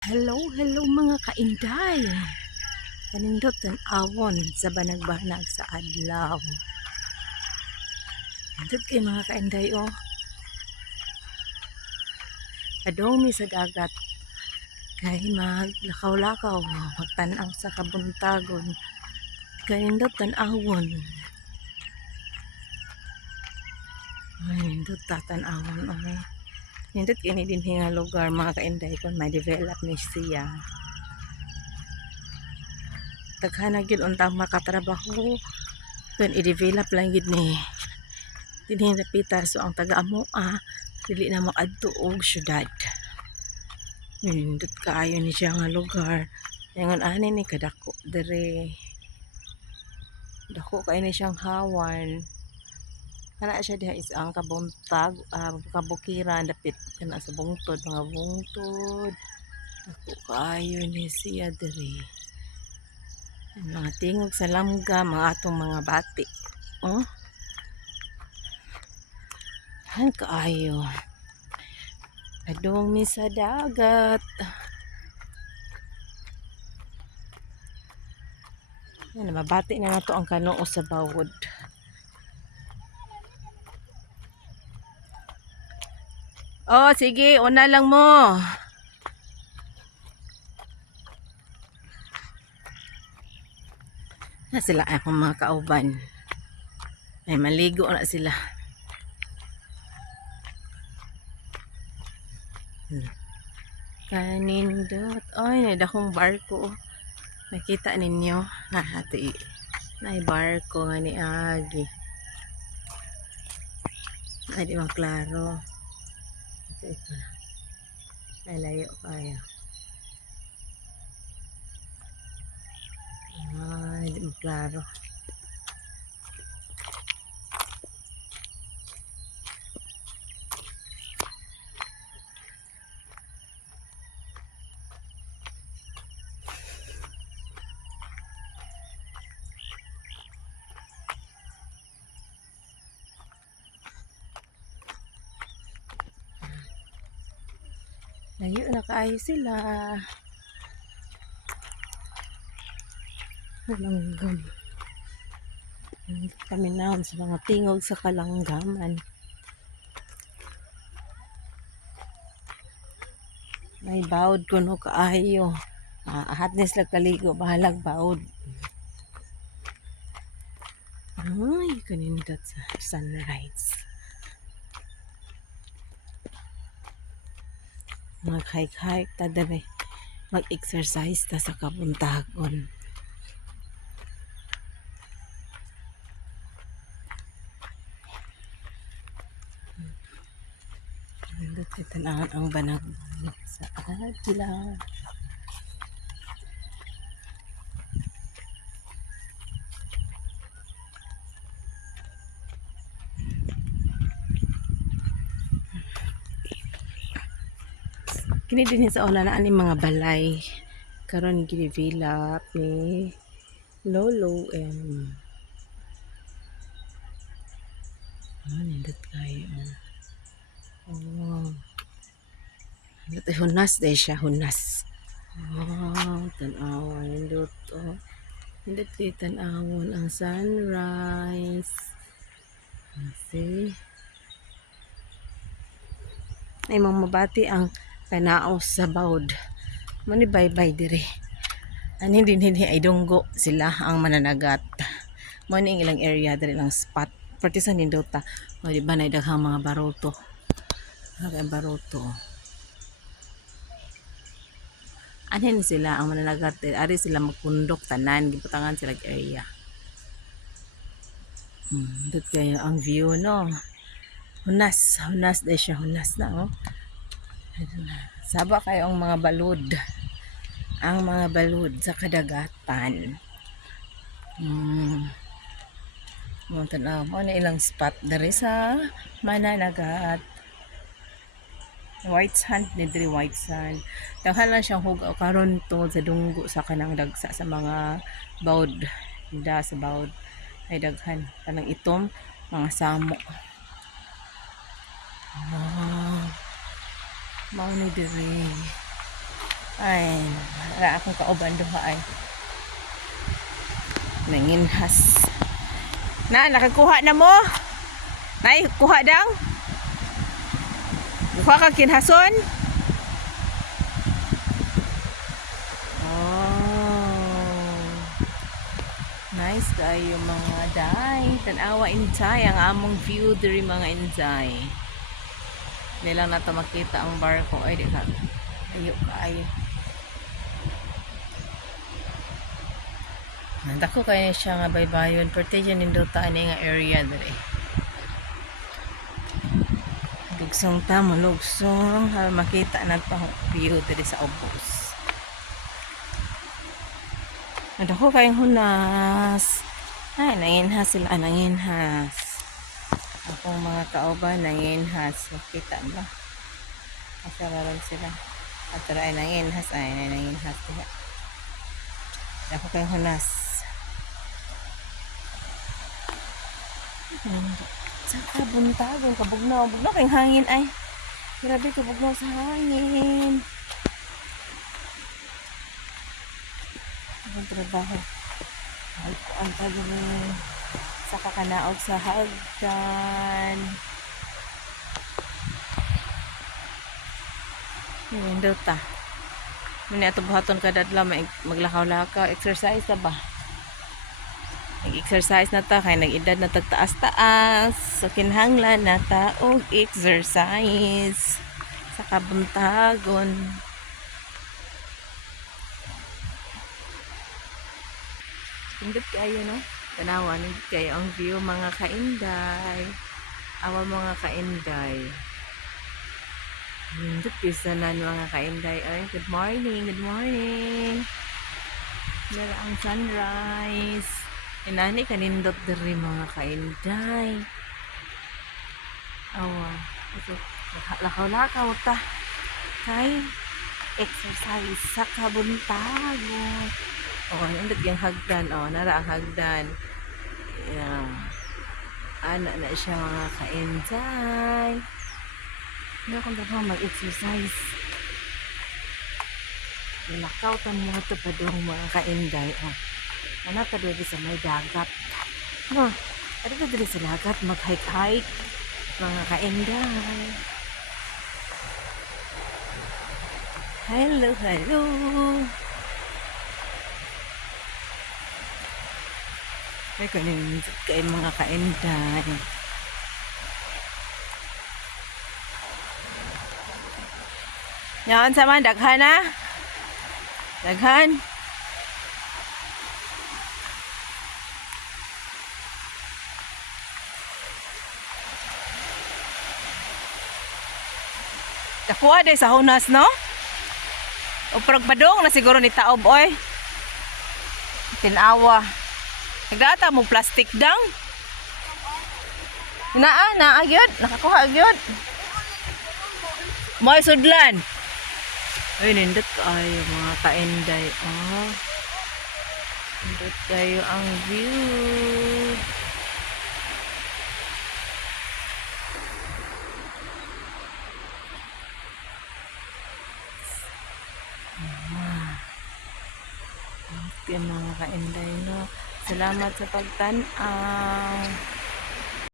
Hello, hello mga kainday. Kanindot tan-awon sa banag-banag sa adlaw. Nindot kay mga kainday Adong mi sa dagat kay maglakaw-lakaw, magtan-aw sa kabuntagon. Kanindot tan-awon. Ay, nindot tatan-awon Nindot kini din nga lugar mga kainday kon may develop ni siya. Daghan gyud untang makatrabaho kun i-develop lang gid ni dinhi napita so ang taga-amo dili na mo adto og syudad. Nindot kaayo ni siya nga lugar. Ingon ani ni kadako dire. Dako kay ni siyang hawan. Kana siya diha is ang kabuntag, kabukiran dapit kana sa bungtod, mga bungtod. Dako kaayo ni siya dire. Mga tingog sa lamga, mga atong mga bati. Han kaayo. Adong mi sa dagat. Yan, mabati na nato ang kanoo sa bawod. Oh, sige, una lang mo. Na sila akong mga kauban. Ay, maligo na sila. Kanindot. Ay, nadakong barko. Nakita ninyo. Hati. Nay barko nga ni Agi. Ay, di bang klaro. Ito. Ay, layo kaya. Ay, di bang klaro. Layo na kaayo sila. Langgam. Kami naon sa mga tingog sa kalanggaman. May bawod kuno kaayo. Ahatnis lang kaligo, bahalag bawod. Ay, kanindot sa sunrise. Mag-hike-hike ta dere. Mag-exercise ta sa kabuntagon. Nindot kay tan-awon ang banag sa adlaw. Kini din sa una na ani mga balay karon gidevelop ni Lolo and nindot kayo. Nindot hunas day siya, hunas. Tan-awon nindot nindot kay tan-awon ang sunrise. See? Ay mga mabati ang kanaos sa bawd. Mani bye-bye dire. Ani din ay dunggo sila ang mananagat. Mo ni ilang area dire lang spot. Pati sa nindota. O di ba na daghang mga baruto. Mga baruto. Anin sila ang mananagat. Ari sila magpundok tanan. Giputangan sila area. Dut kayo ang view no. Hunas dahil siya hunas na Saba kayo ang mga balud. Ang mga balud sa kadagatan. Mo tanaw mo na ilang spot dari sa mananagat. White sand ni diri white sand. Daghan lang siyang hugaw karon tungod sa dunggo sa kanang dagsa sa mga bawd. Sa bawd ay daghan kanang itom mga samo. Mao ni diri. Ay, wala akong kauban duha ay. Nanginhas. Na, nakakuha na mo? Nay, kuha dang? Kuha ka kinhason? Oh. Nice kayo mga day. Tanawa inday ang among view diri mga inday. Di lang nato makita ang barko ay di ka. Ayo kaayo. Dako kay siya nga baybayon perti dyan nindota ani nga area diri. Lugsong ta mo lugsong makita na pa view diri sa ubos. Dako kay hunas. Ay nanginhas sila nanginhas. Akong mga kauban nanginhas makita ba? Asararan sila. At ay nanginhas ay nanginhas diha. Dako kay hunas. Saka buntagong kabugnaw kay hangin ay grabe kabugnaw sa hangin ang trabaho ay ang tabi sa kakanaog sa hagdan yun daw ta muna ito buhaton kada adlaw maglakaw-lakaw exercise na ba nag-exercise na ta kay nag-edad na tagtaas-taas so kinahanglan na ta og exercise sa kabuntagon indot kayo no tanawa indot kayo ang view mga kainday awa mga kainday indot pisanan mga kainday ay good morning nara ang sunrise inani kanindot diri mga kainday awa lakaw-lakaw ta kay exercise sa kabuntagon nandot yung hagdan nara ang hagdan yeah. Ana na siya mga ka-enjoy hindi akong dapat mag-exercise nilakaw tan mo ito pa doon mga ka-enjoy anak ka doon sa may dagat ano ka doon sa dagat mag-hike mga ka-enjoy hello ay kanin kay mga kainday yan sama daghan na daghan nakuha day sa hunas no o padong na siguro ni taob oy tinawa nagdata mo plastic dang naa gyud nakakuha gyud mo'y sudlan ay nindot kayo mga kainday nindot kayo ang view mga kainday no salamat sa pagtanaw